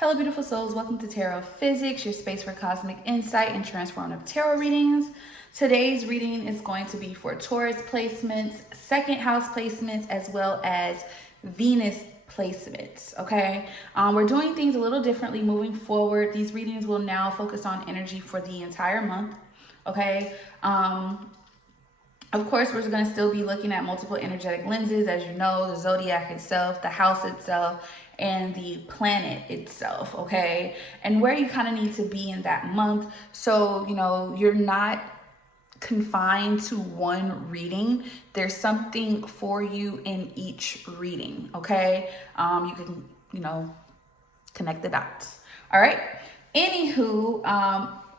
Hello, beautiful souls. Welcome to Tarophysics, your space for cosmic insight and transformative tarot readings. Today's reading is going to be for Taurus placements, second house placements, as well as Venus placements, okay? We're doing things a little differently moving forward. These readings will now focus on energy for the entire month, okay? Of course, we're going to still be looking at multiple energetic lenses, as you know, the zodiac itself, the house itself, and the planet itself, okay? And where you kind of need to be in that month. So, you know, you're not confined to one reading. There's something for you in each reading, okay? You can, you know, connect the dots. All right? Anywho,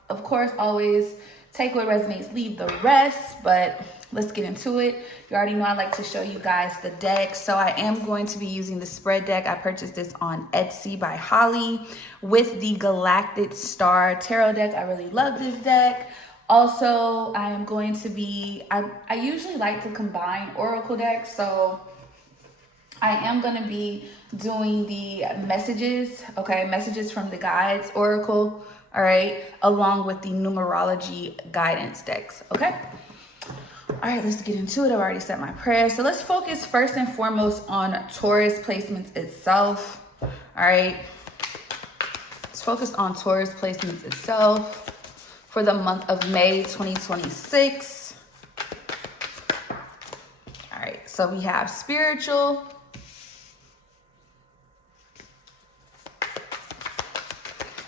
of course, always take what resonates, leave the rest, but let's get into it. You already know I like to show you guys the deck. So I am going to be using the spread deck. I purchased this on Etsy by Holly with the Galactic Star Tarot deck. I really love this deck. Also, I am going to be, I usually like to combine Oracle decks. So I am going to be doing the messages, okay, messages from the guides, Oracle, all right, along with the numerology guidance decks, okay? All right, let's get into it. I've already said my prayer. So let's focus first and foremost on Taurus placements itself. All right. Let's focus on Taurus placements itself for the month of May 2026. All right. So we have spiritual.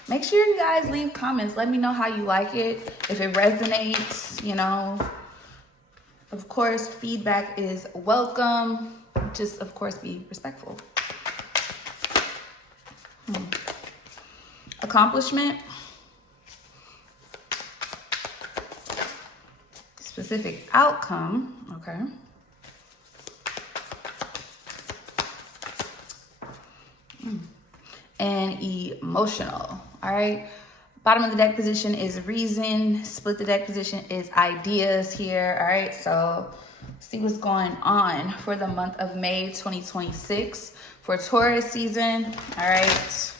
Make sure you guys leave comments. Let me know how you like it. If it resonates, you know. Of course, feedback is welcome. Just, of course, be respectful. Accomplishment. Specific outcome. Okay. And emotional. All right. Bottom of the deck position is reason. Split the deck position is ideas here. All right. So see what's going on for the month of May 2026 for Taurus season. All right.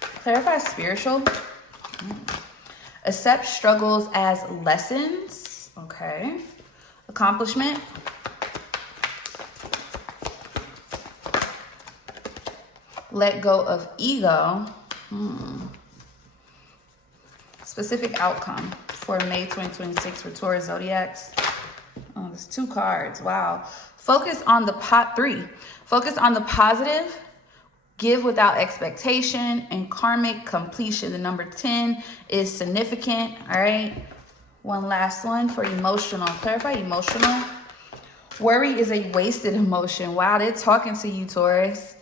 Clarify spiritual. Accept struggles as lessons. Okay. Accomplishment. Let go of ego. Specific outcome for May 2026 for Taurus zodiacs. Oh, there's 2 cards. Wow. Focus on the pot 3. Focus on the positive. Give without expectation and karmic completion. The number 10 is significant. All right. One last one for emotional. Clarify emotional. Worry is a wasted emotion. Wow, they're talking to you, Taurus.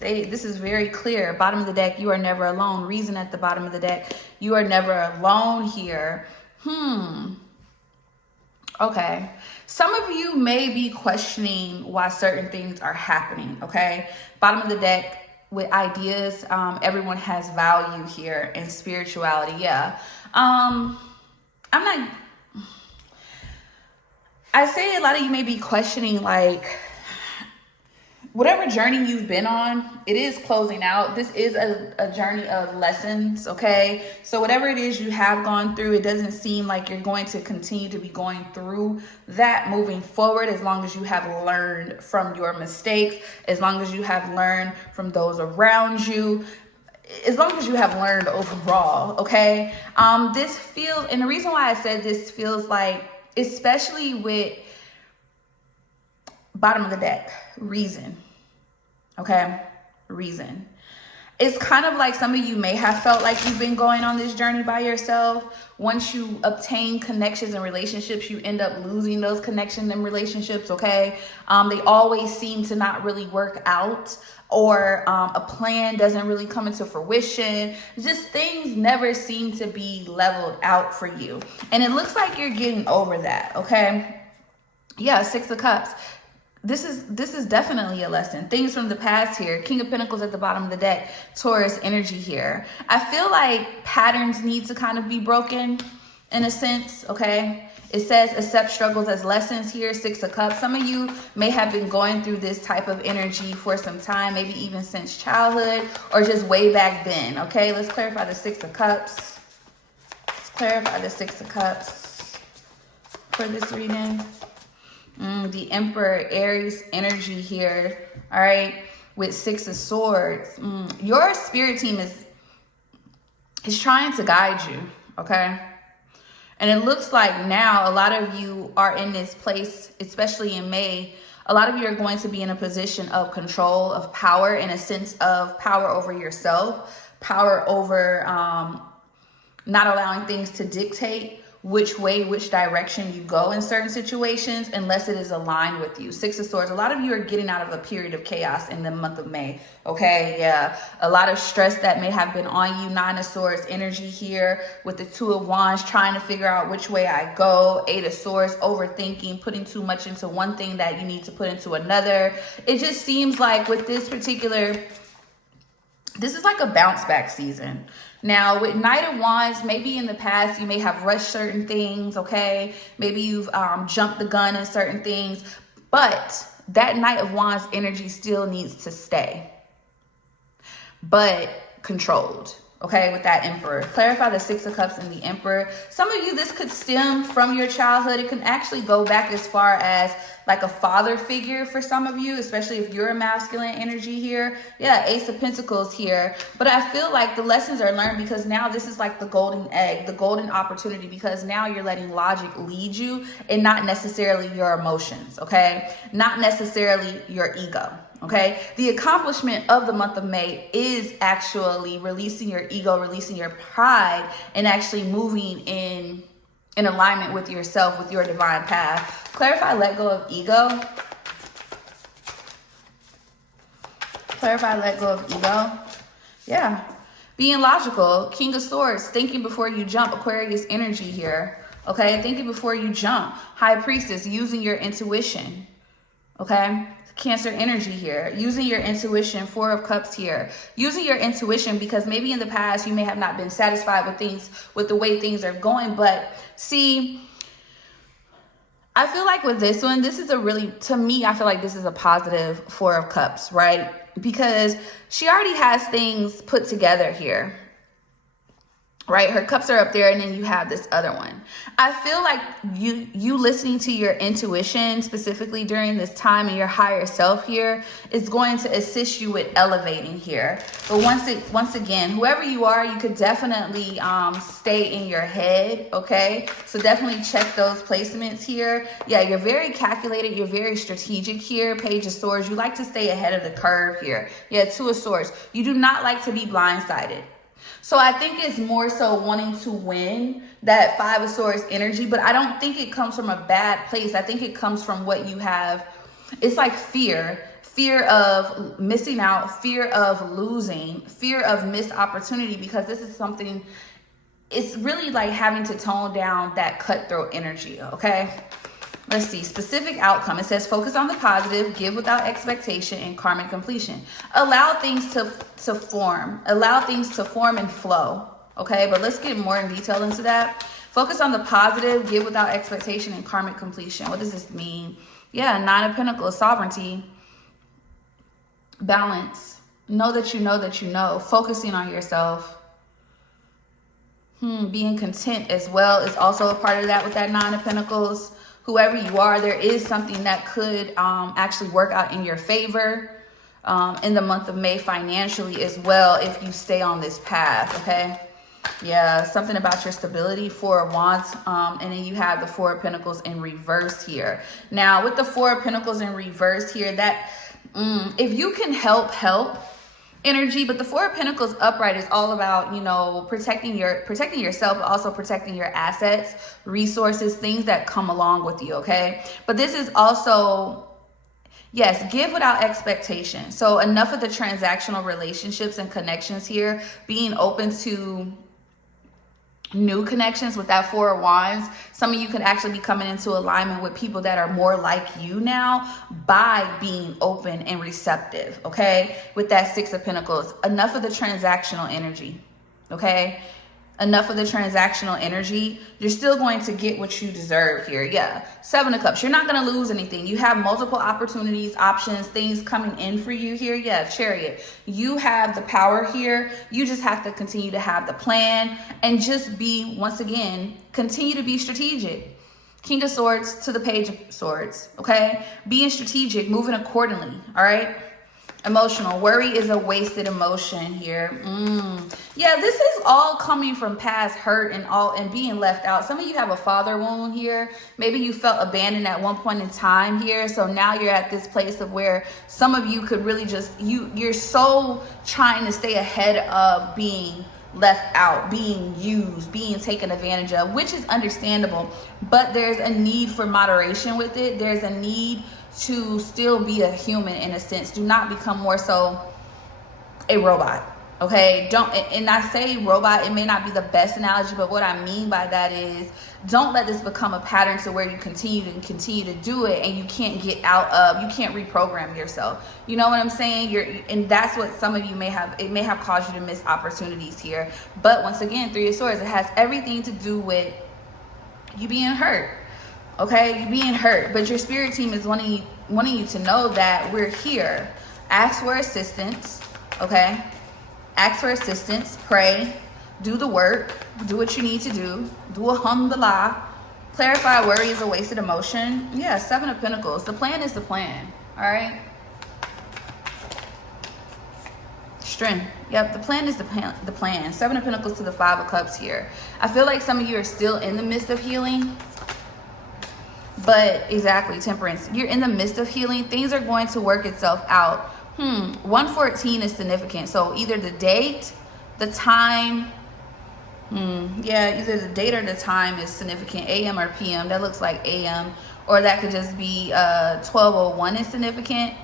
This is very clear. Bottom of the deck, you are never alone. Reason at the bottom of the deck, you are never alone here. Okay. Some of you may be questioning why certain things are happening, okay? Bottom of the deck with ideas, everyone has value here and spirituality, yeah. I say a lot of you may be questioning, like, whatever journey you've been on, it is closing out. This is a journey of lessons, okay? So whatever it is you have gone through, it doesn't seem like you're going to continue to be going through that moving forward, as long as you have learned from your mistakes, as long as you have learned from those around you, as long as you have learned overall, okay? This feels, and the reason why I said this feels like, especially with bottom of the deck, reason. Okay, reason. It's kind of like some of you may have felt like you've been going on this journey by yourself. Once you obtain connections and relationships, you end up losing those connections and relationships, okay? They always seem to not really work out, or a plan doesn't really come into fruition. Just things never seem to be leveled out for you. And it looks like you're getting over that, okay? Yeah, 6 of Cups. This is definitely a lesson. Things from the past here. King of Pentacles at the bottom of the deck. Taurus energy here. I feel like patterns need to kind of be broken. in a sense, okay? It says accept struggles as lessons here, 6 of Cups. Some of you may have been going through this type of energy for some time, maybe even since childhood or just way back then, okay? Let's clarify the 6 of Cups. Let's clarify the 6 of Cups for this reading. The Emperor, Aries energy here, all right? With 6 of Swords. Your spirit team is trying to guide you, okay? And it looks like now a lot of you are in this place, especially in May. A lot of you are going to be in a position of control, of power, in a sense of power over yourself, power over not allowing things to dictate which way, which direction you go in certain situations, unless it is aligned with you. 6 of Swords. A lot of you are getting out of a period of chaos in the month of May. Okay, yeah. A lot of stress that may have been on you. 9 of Swords energy here with the 2 of Wands, trying to figure out which way I go. 8 of Swords, overthinking, putting too much into one thing that you need to put into another. It just seems like with this particular, this is like a bounce back season. Now, with Knight of Wands, maybe in the past, you may have rushed certain things, okay? Maybe you've jumped the gun in certain things, but that Knight of Wands energy still needs to stay, but controlled, okay, with that Emperor. Clarify the 6 of Cups and the Emperor. Some of you, this could stem from your childhood. It can actually go back as far as like a father figure for some of you, especially if you're a masculine energy here. Yeah, Ace of Pentacles here. But I feel like the lessons are learned because now this is like the golden egg, the golden opportunity, because now you're letting logic lead you and not necessarily your emotions, okay? Not necessarily your ego. Okay, the accomplishment of the month of May is actually releasing your ego, releasing your pride, and actually moving in alignment with yourself, with your divine path. Clarify, let go of ego. Clarify, let go of ego. Yeah. Being logical. King of Swords, thinking before you jump. Aquarius energy here. Okay, thinking before you jump. High Priestess, using your intuition. Okay. Cancer energy here, using your intuition. 4 of Cups here, using your intuition, because maybe in the past you may have not been satisfied with things, with the way things are going. But see, I feel like with this one, this is a really, to me, I feel like this is a positive 4 of Cups, right? Because she already has things put together here, right? Her cups are up there, and then you have this other one. I feel like you listening to your intuition specifically during this time, and your higher self here is going to assist you with elevating here. But once again, whoever you are, you could definitely stay in your head, okay? So definitely check those placements here. Yeah, you're very calculated, you're very strategic here. Page of Swords, you like to stay ahead of the curve here. Yeah, 2 of Swords, you do not like to be blindsided. So I think it's more so wanting to win, that 5 of Swords energy, but I don't think it comes from a bad place. I think it comes from what you have. It's like fear of missing out, fear of losing, fear of missed opportunity, because this is something, it's really like having to tone down that cutthroat energy, okay? Let's see, specific outcome. It says focus on the positive, give without expectation, and karmic completion. Allow things to form. Allow things to form and flow. Okay, but let's get more in detail into that. Focus on the positive, give without expectation, and karmic completion. What does this mean? Yeah, 9 of Pentacles, sovereignty, balance. Know that you know that you know. Focusing on yourself. Being content as well is also a part of that with that 9 of Pentacles. Whoever you are, there is something that could actually work out in your favor in the month of May financially as well if you stay on this path, okay? Yeah, something about your stability. 4 of Wands, and then you have the 4 of Pentacles in reverse here. Now, with the 4 of Pentacles in reverse here, that if you can help energy, but the 4 of Pentacles upright is all about, you know, protecting yourself, but also protecting your assets, resources, things that come along with you, okay? But this is also, yes, give without expectation. So enough of the transactional relationships and connections here, being open to new connections with that 4 of Wands. Some of you could actually be coming into alignment with people that are more like you now by being open and receptive, okay? With that 6 of Pentacles, enough of the transactional energy, okay? enough of the transactional energy, you're still going to get what you deserve here. Yeah, 7 of Cups. You're not going to lose anything. You have multiple opportunities, options, things coming in for you here. Yeah, Chariot. You have the power here. You just have to continue to have the plan and just be, once again, continue to be strategic. King of Swords to the Page of Swords, okay? Being strategic, moving accordingly, all right? Emotional. Worry is a wasted emotion here. Yeah, this is all coming from past hurt and being left out. Some of you have a father wound here. Maybe you felt abandoned at one point in time here. So now you're at this place of where some of you could really just, you're so trying to stay ahead of being left out, being used, being taken advantage of, which is understandable. But there's a need for moderation with it. There's a need to still be a human in a sense. Do not become more so a robot, okay? And I say robot, it may not be the best analogy, but what I mean by that is don't let this become a pattern to where you continue to do it and you can't get out of, you can't reprogram yourself. You know what I'm saying? And that's what some of you may have, it may have caused you to miss opportunities here. But once again, 3 of Swords, it has everything to do with you being hurt. Okay, you're being hurt, but your spirit team is wanting you to know that we're here. Ask for assistance, okay? Ask for assistance, pray, do the work, do what you need to do alhamdulillah. Clarify worry is a wasted emotion. Yeah, 7 of Pentacles. The plan is the plan, all right? Strength. Yep, the plan is the plan. 7 of Pentacles to the 5 of Cups here. I feel like some of you are still in the midst of healing. But exactly, Temperance. You're in the midst of healing. Things are going to work itself out. 114 is significant. So either the date, the time. Yeah, either the date or the time is significant. AM or PM. That looks like AM. Or that could just be 12:01 is significant.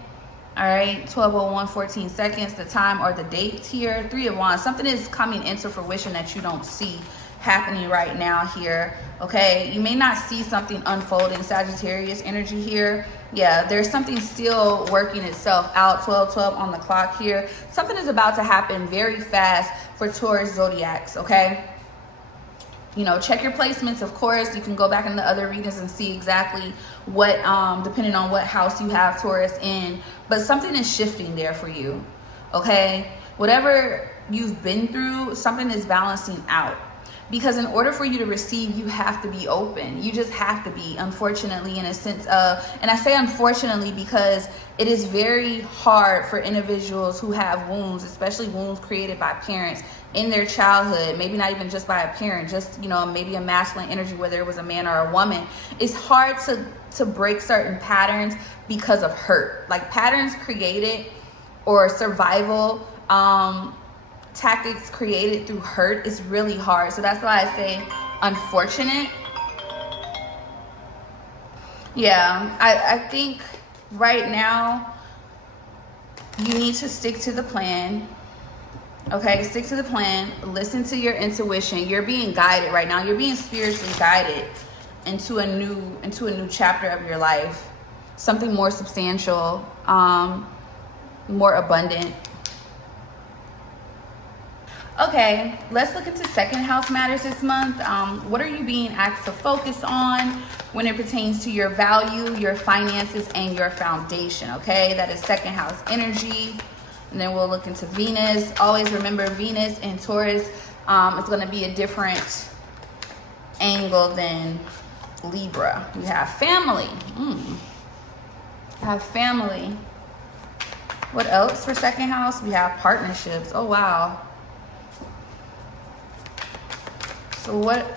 All right, 12:01, 14 seconds. The time or the date here. 3 of Wands. Something is coming into fruition that you don't see happening right now here. Okay, you may not see something unfolding. Sagittarius energy here. Yeah, there's something still working itself out. 12:12 on the clock here. Something is about to happen very fast for Taurus zodiacs. Okay, you know, check your placements. Of course, you can go back in the other readings and see exactly what depending on what house you have Taurus in, but something is shifting there for you. Okay, whatever you've been through, something is balancing out. Because in order for you to receive, you have to be open. You just have to be, unfortunately, in a sense of, and I say unfortunately because it is very hard for individuals who have wounds, especially wounds created by parents in their childhood, maybe not even just by a parent, just, you know, maybe a masculine energy, whether it was a man or a woman. It's hard to break certain patterns because of hurt. Like patterns created or survival, tactics created through hurt is really hard. So that's why I say unfortunate. Yeah, I think right now you need to stick to the plan. Okay, stick to the plan. Listen to your intuition. You're being guided right now. You're being spiritually guided into a new chapter of your life. Something more substantial, more abundant. Okay, let's look into second house matters this month. What are you being asked to focus on when it pertains to your value, your finances, and your foundation? Okay, that is second house energy. And then we'll look into Venus. Always remember Venus and Taurus is going to be a different angle than Libra. You have family. You have family. What else for second house? We have partnerships. Oh, wow. So what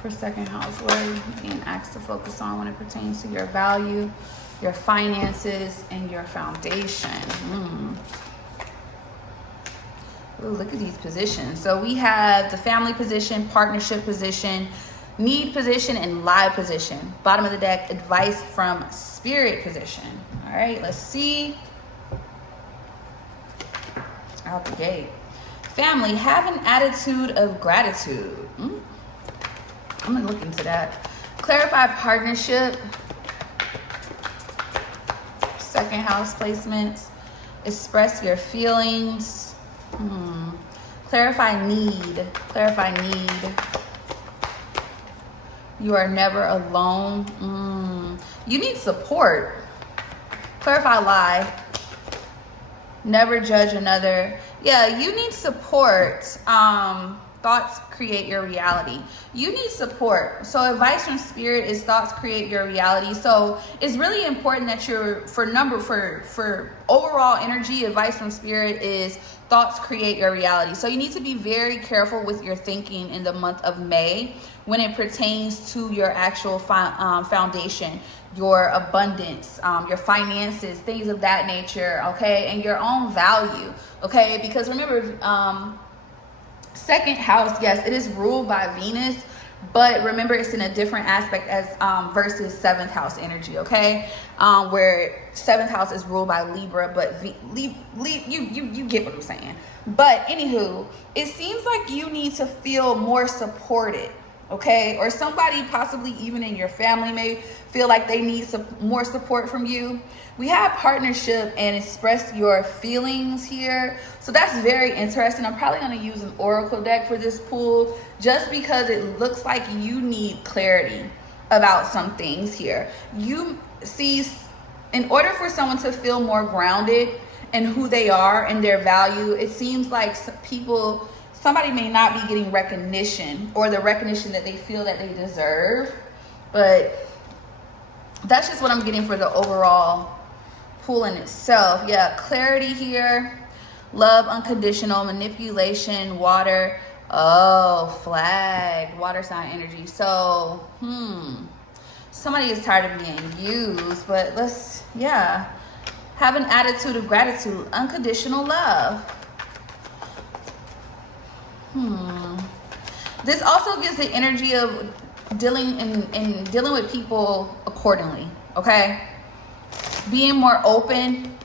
for second house, what are you being asked to focus on when it pertains to your value, your finances, and your foundation? Ooh, look at these positions. So we have the family position, partnership position, need position, and live position. Bottom of the deck, advice from spirit position. All right, let's see. Out the gate. Family, have an attitude of gratitude. I'm gonna look into that. Clarify partnership. Second house placements. Express your feelings. Clarify need. Clarify need. You are never alone. You need support. Clarify lie. Never judge another. Yeah, you need support. Thoughts create your reality. You need support. So advice from spirit is thoughts create your reality. So it's really important that for overall energy, advice from spirit is thoughts create your reality. So you need to be very careful with your thinking in the month of May when it pertains to your actual foundation, your abundance, your finances, things of that nature, okay? And your own value, okay? Because remember, second house, yes, it is ruled by Venus, but remember it's in a different aspect as versus seventh house energy, okay? Where seventh house is ruled by Libra, but you get what I'm saying. But anywho, it seems like you need to feel more supported, okay? Or somebody possibly even in your family may feel like they need some more support from you. We have partnership and express your feelings here. So that's very interesting. I'm probably going to use an oracle deck for this pull just because it looks like you need clarity about some things here. You see, in order for someone to feel more grounded in who they are and their value, it seems like somebody may not be getting recognition or the recognition that they feel that they deserve. But that's just what I'm getting for the overall pull in itself. Yeah, clarity here. Love, unconditional, manipulation, water. Oh, flag, water sign energy. So, somebody is tired of being used, but have an attitude of gratitude, unconditional love. This also gives the energy of dealing with people accordingly, okay? Being more open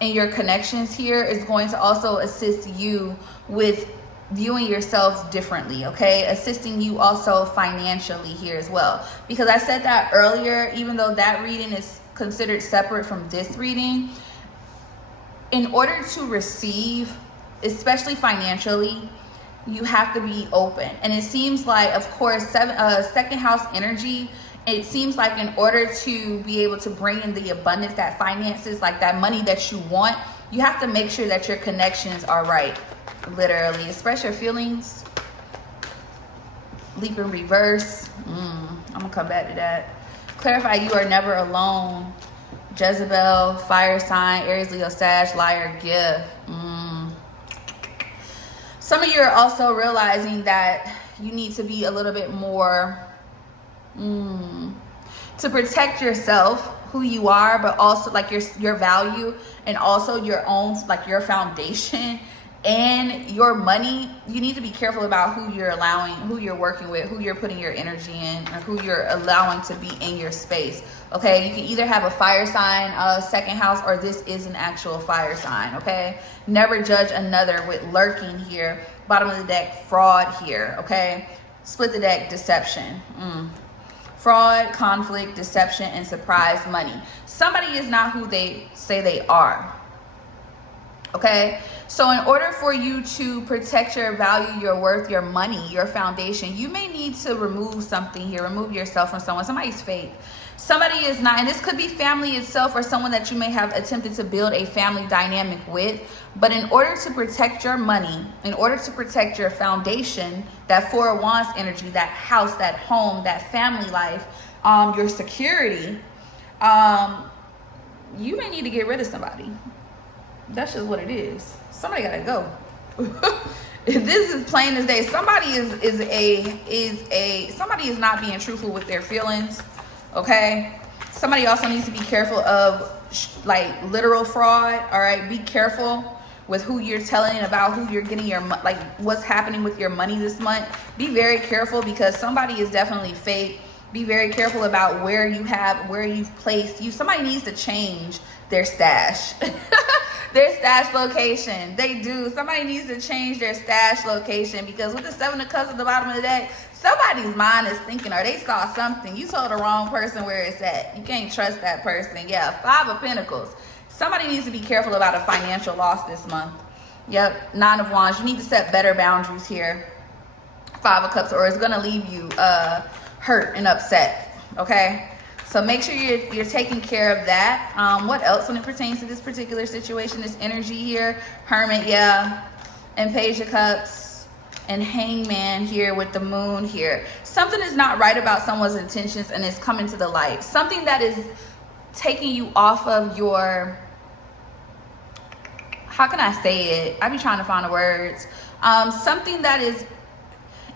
in your connections here is going to also assist you with viewing yourself differently, okay? Assisting you also financially here as well. Because I said that earlier, even though that reading is considered separate from this reading, in order to receive, especially financially, you have to be open. And it seems like, of course, second house energy, it seems like in order to be able to bring in the abundance, that finances, like that money that you want, you have to make sure that your connections are right. Literally, express your feelings. Leap in reverse. I'm gonna come back to that. Clarify, you are never alone. Jezebel, fire sign, Aries, Leo, Sag, liar, gift. Some of you are also realizing that you need to be a little bit more to protect yourself, who you are, but also like your value, and also your own, like your foundation and your money. You need to be careful about who you're allowing, who you're working with, who you're putting your energy in, or who you're allowing to be in your space. Okay, you can either have a fire sign, second house, or this is an actual fire sign. Okay, never judge another with lurking here. Bottom of the deck, fraud here. Okay, split the deck, deception. Fraud, conflict, deception, and surprise money. Somebody is not who they say they are. Okay, so in order for you to protect your value, your worth, your money, your foundation, you may need to remove something here. Remove yourself from someone. Somebody's fake. Somebody is not, and this could be family itself or someone that you may have attempted to build a family dynamic with. But in order to protect your money, in order to protect your foundation, that Four of Wands energy, that house, that home, that family life, your security, you may need to get rid of somebody. That's just what it is. Somebody gotta go. This is plain as day. Somebody somebody is not being truthful with their feelings. Okay. Somebody also needs to be careful of like literal fraud. All right. Be careful with who you're telling about, who you're getting your, like what's happening with your money this month. Be very careful because somebody is definitely fake. Be very careful about where you've placed you. Somebody needs to change their stash. Their stash location. They do. Somebody needs to change their stash location because with the Seven of Cups at the bottom of the deck, somebody's mind is thinking, or they saw something. You told the wrong person where it's at. You can't trust that person. Yeah, Five of Pentacles. Somebody needs to be careful about a financial loss this month. Yep, 9 of Wands. You need to set better boundaries here. 5 of Cups, or it's gonna leave you hurt and upset. Okay, so make sure you're taking care of that. What else when it pertains to this particular situation? This energy here, Hermit, yeah, and Page of Cups, and Hangman here with the Moon here. Something is not right about someone's intentions, and it's coming to the light. Something that is taking you off of your, how can I say it? I be trying to find the words. Something that is,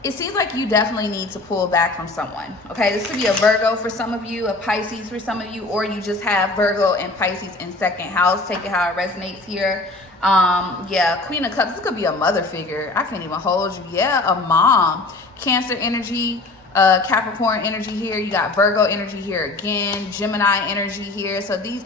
it seems like you definitely need to pull back from someone. Okay, this could be a Virgo for some of you, a Pisces for some of you, or you just have Virgo and Pisces in second house. Take it how it resonates here. Yeah, Queen of Cups. This could be a mother figure. I can't even hold you. Yeah, a mom. Cancer energy, Capricorn energy here. You got Virgo energy here again. Gemini energy here. So these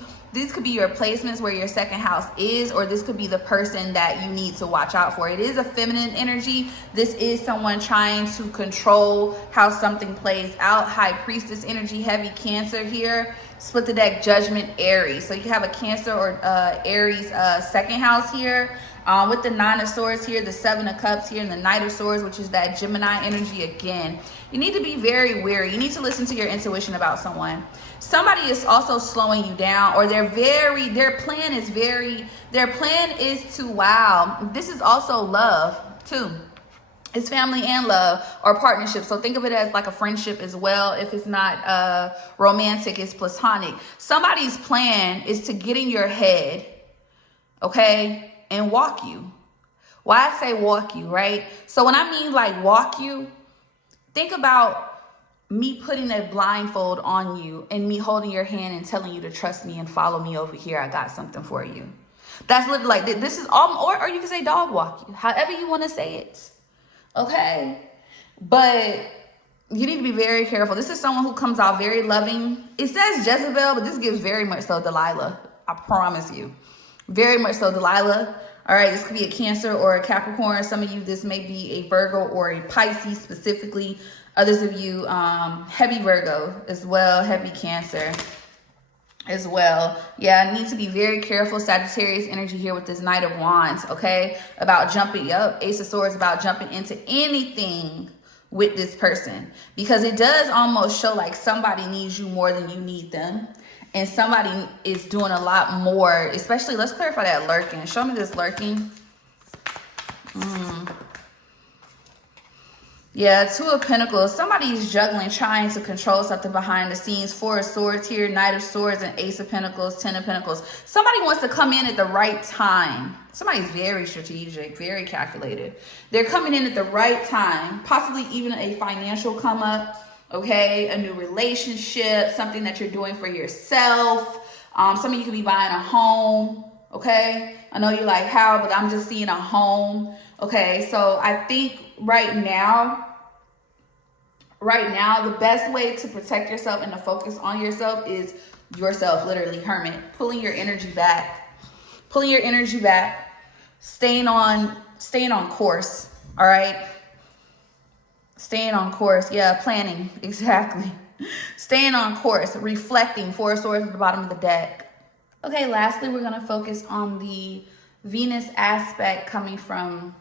could be your placements where your second house is, or this could be the person that you need to watch out for. It is a feminine energy. This is someone trying to control how something plays out. High Priestess energy, heavy Cancer here. Split the deck, Judgment, Aries. So you have a Cancer or Aries second house here. With the 9 of Swords here, the 7 of Cups here, and the Knight of Swords, which is that Gemini energy again. You need to be very wary. You need to listen to your intuition about someone. Somebody is also slowing you down, or their plan is to, wow, this is also love too. It's family and love, or partnership. So think of it as like a friendship as well. If it's not romantic, it's platonic. Somebody's plan is to get in your head, okay, and walk you. Why I say walk you, right? So when I mean like walk you, think about me putting a blindfold on you and me holding your hand and telling you to trust me and follow me over here. I got something for you. That's literally like, this is all, or you can say dog walk you, however you want to say it. Okay. But you need to be very careful. This is someone who comes out very loving. It says Jezebel, but this gives very much so Delilah. I promise you. Very much so Delilah. All right, this could be a Cancer or a Capricorn. Some of you, this may be a Virgo or a Pisces specifically. Others of you, heavy Virgo as well, heavy Cancer as well. Yeah, I need to be very careful. Sagittarius energy here with this Knight of Wands, okay? About jumping up, Ace of Swords, about jumping into anything with this person. Because it does almost show like somebody needs you more than you need them. And somebody is doing a lot more, especially, let's clarify that lurking. Show me this lurking. Yeah, 2 of Pentacles. Somebody's juggling, trying to control something behind the scenes. 4 of Swords here, Knight of Swords, and Ace of Pentacles, 10 of Pentacles. Somebody wants to come in at the right time. Somebody's very strategic, very calculated. They're coming in at the right time, possibly even a financial come up. Okay, a new relationship, something that you're doing for yourself. Some of you could be buying a home. Okay, I know you're like, how? But I'm just seeing a home. Okay, so I think right now, the best way to protect yourself and to focus on yourself is yourself, literally, Hermit. Pulling your energy back. Staying on course. All right. Staying on course. Yeah, planning. Exactly. Staying on course. Reflecting. 4 of Swords at the bottom of the deck. Okay, lastly, we're going to focus on the Venus aspect coming from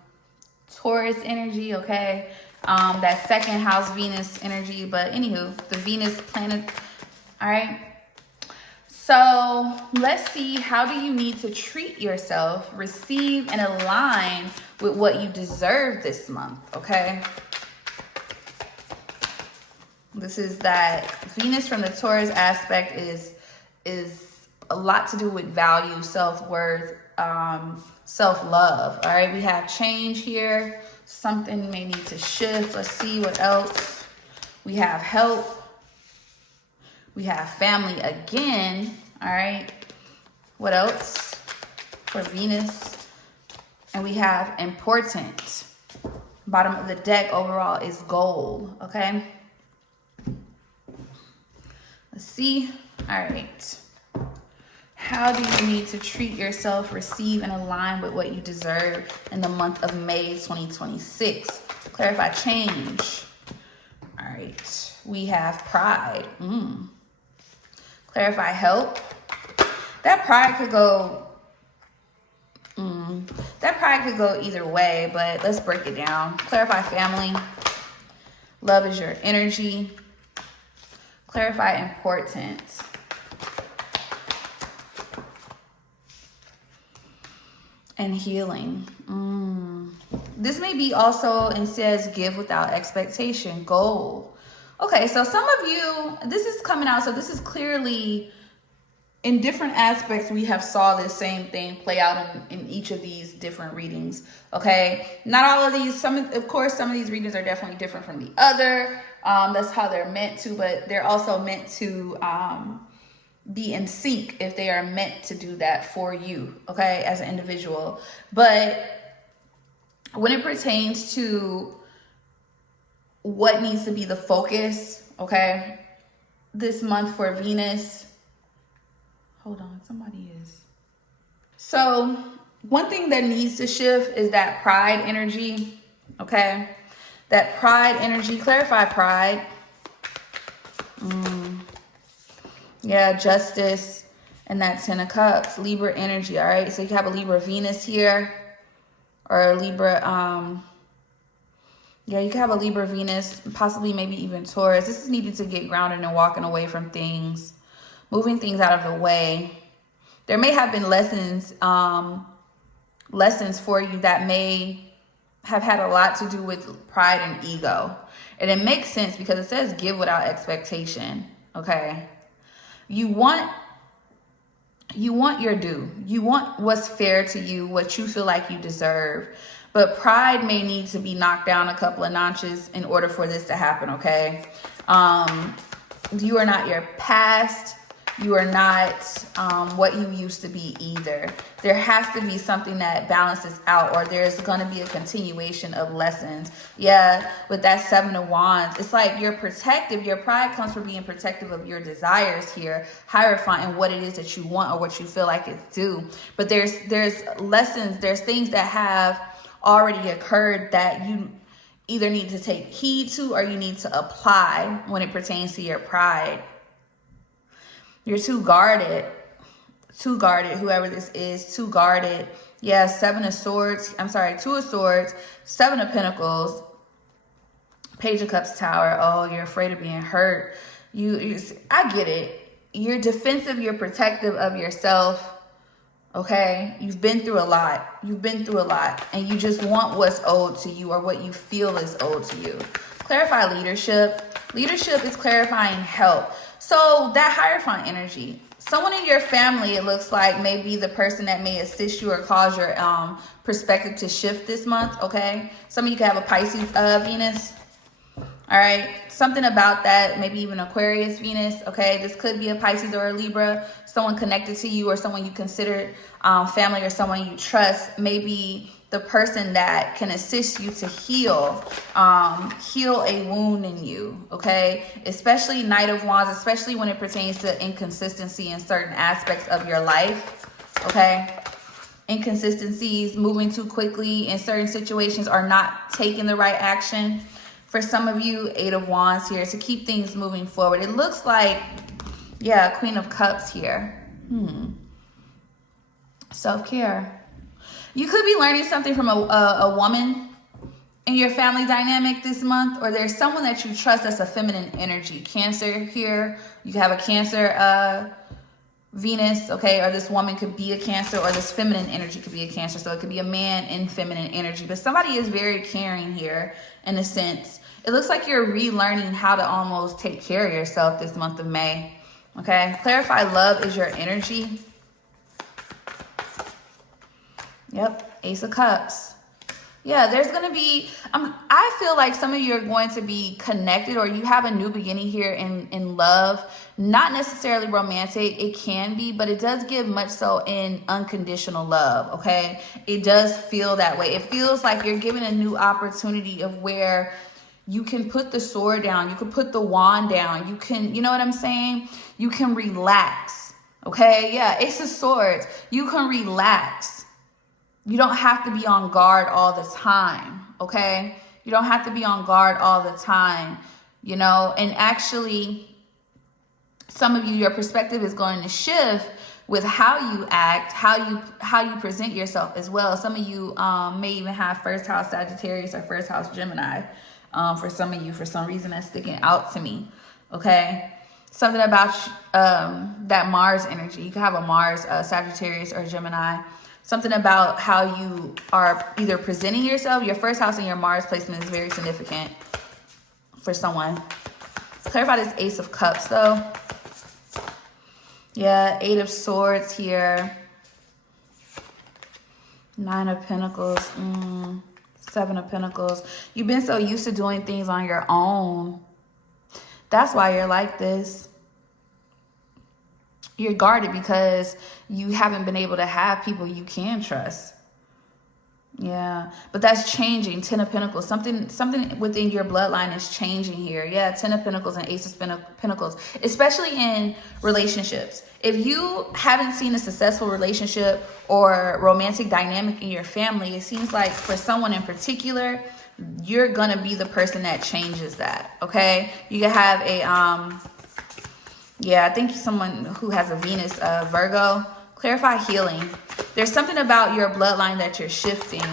Taurus energy, okay? That second house Venus energy. But anywho, the Venus planet. All right. So let's see, how do you need to treat yourself, receive, and align with what you deserve this month, okay? This is that Venus from the Taurus aspect is a lot to do with value, self-worth, self-love. All right, we have change here. Something may need to shift. Let's see what else. We have help. We have family again. All right. What else for Venus? And we have important. Bottom of the deck overall is gold. Okay. Let's see. All right. How do you need to treat yourself, receive, and align with what you deserve in the month of May 2026? Clarify change. All right. We have pride. Clarify help. That pride could go That pride could go either way, but let's break it down. Clarify family. Love is your energy. Clarify importance. And healing. This may be also, and says give without expectation. Goal. Okay, so some of you, this is coming out. So this is clearly in different aspects. We have saw this same thing play out in each of these different readings. Okay, not all of these. Of course, some of these readings are definitely different from the other. That's how they're meant to, but they're also meant to be in sync if they are meant to do that for you, okay, as an individual. But when it pertains to what needs to be the focus, okay, this month for Venus, hold on, somebody is. So one thing that needs to shift is that pride energy, okay, that pride energy. Clarify pride. Yeah, justice, and that 10 of cups, Libra energy. All right, so you have a Libra Venus here, or a Libra, yeah, you can have a Libra Venus, possibly maybe even Taurus. This is needing to get grounded and walking away from things, moving things out of the way. There may have been lessons for you that may have had a lot to do with pride and ego. And it makes sense because it says give without expectation, okay? You want your due. You want what's fair to you, what you feel like you deserve. But pride may need to be knocked down a couple of notches in order for this to happen, okay? You are not your past. You are not what you used to be either. There has to be something that balances out, or there's going to be a continuation of lessons. Yeah, with that 7 of Wands, it's like you're protective. Your pride comes from being protective of your desires here, hierophant, what it is that you want or what you feel like it's due. But there's lessons, there's things that have already occurred that you either need to take heed to or you need to apply when it pertains to your pride. You're too guarded, whoever this is, too guarded. Yeah, 2 of Swords, 7 of Pentacles, Page of Cups, Tower. Oh, you're afraid of being hurt. I get it. You're defensive, you're protective of yourself, okay? You've been through a lot. And you just want what's owed to you or what you feel is owed to you. Clarify leadership. Leadership is clarifying help. So that Hierophant energy, someone in your family, it looks like, may be the person that may assist you or cause your perspective to shift this month, okay? Some of you could have a Pisces Venus, all right? Something about that, maybe even Aquarius Venus, okay? This could be a Pisces or a Libra, someone connected to you or someone you consider family or someone you trust, maybe the person that can assist you to heal a wound in you, okay? Especially Knight of Wands, especially when it pertains to inconsistency in certain aspects of your life, okay? Inconsistencies, moving too quickly in certain situations, or not taking the right action. For some of you, 8 of Wands here, to keep things moving forward. It looks like, yeah, Queen of Cups here. Self-care. You could be learning something from a woman in your family dynamic this month, or there's someone that you trust that's a feminine energy. Cancer here. You have a Cancer Venus, okay? Or this woman could be a Cancer, or this feminine energy could be a Cancer. So it could be a man in feminine energy. But somebody is very caring here in a sense. It looks like you're relearning how to almost take care of yourself this month of May, okay? Clarify love is your energy. Yep, Ace of Cups. Yeah, there's going to be, I feel like some of you are going to be connected, or you have a new beginning here in love. Not necessarily romantic. It can be, but it does give much so in unconditional love, okay? It does feel that way. It feels like you're given a new opportunity of where you can put the sword down. You can put the wand down. You can, you know what I'm saying? You can relax, okay? Yeah, Ace of Swords. You can relax. You don't have to be on guard all the time, okay? You don't have to be on guard all the time, you know? And actually, some of you, your perspective is going to shift with how you act, how you present yourself as well. Some of you may even have first house Sagittarius or first house Gemini. For some of you, for some reason, that's sticking out to me. Okay, something about that Mars energy. You can have a Mars, Sagittarius, or Gemini. Something about how you are either presenting yourself. Your first house and your Mars placement is very significant for someone. Clarify this Ace of Cups, though. Yeah, 8 of Swords here. 9 of Pentacles. 7 of Pentacles. You've been so used to doing things on your own. That's why you're like this. You're guarded because you haven't been able to have people you can trust. Yeah, but that's changing. 10 of Pentacles. Something within your bloodline is changing here. Yeah, 10 of Pentacles and Ace of Pentacles, especially in relationships. If you haven't seen a successful relationship or romantic dynamic in your family, it seems like for someone in particular, you're gonna be the person that changes that. Okay, you can have a yeah, I think someone who has a Venus, Virgo. Clarify healing. There's something about your bloodline that you're shifting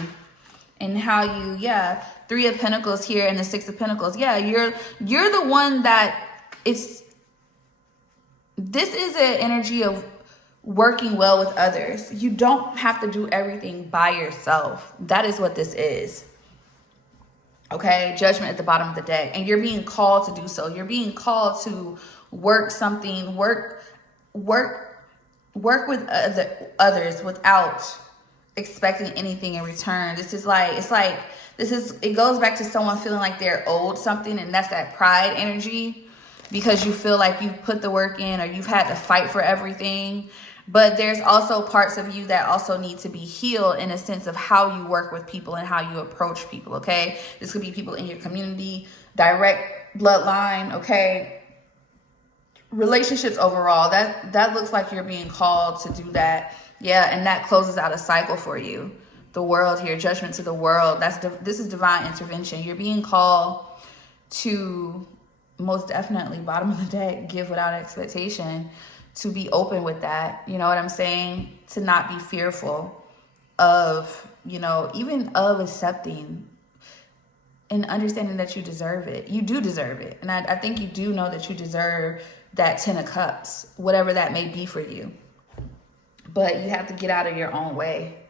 and how you, yeah, 3 of Pentacles here and the 6 of Pentacles. Yeah, you're the one that this is an energy of working well with others. You don't have to do everything by yourself. That is what this is. Okay, Judgment at the bottom of the deck. And you're being called to do so. You're being called to work something, work with others without expecting anything in return. This is like, it goes back to someone feeling like they're owed something, and that's that pride energy, because you feel like you've put the work in or you've had to fight for everything. But there's also parts of you that also need to be healed in a sense of how you work with people and how you approach people, okay? This could be people in your community, direct bloodline, okay? Relationships overall, that looks like you're being called to do that. Yeah, and that closes out a cycle for you. The world here, Judgment to the world. This is divine intervention. You're being called to, most definitely, bottom of the deck, give without expectation, to be open with that. You know what I'm saying? To not be fearful of, even of accepting and understanding that you deserve it. You do deserve it. And I think you do know that you deserve that 10 of Cups, whatever that may be for you. But you have to get out of your own way.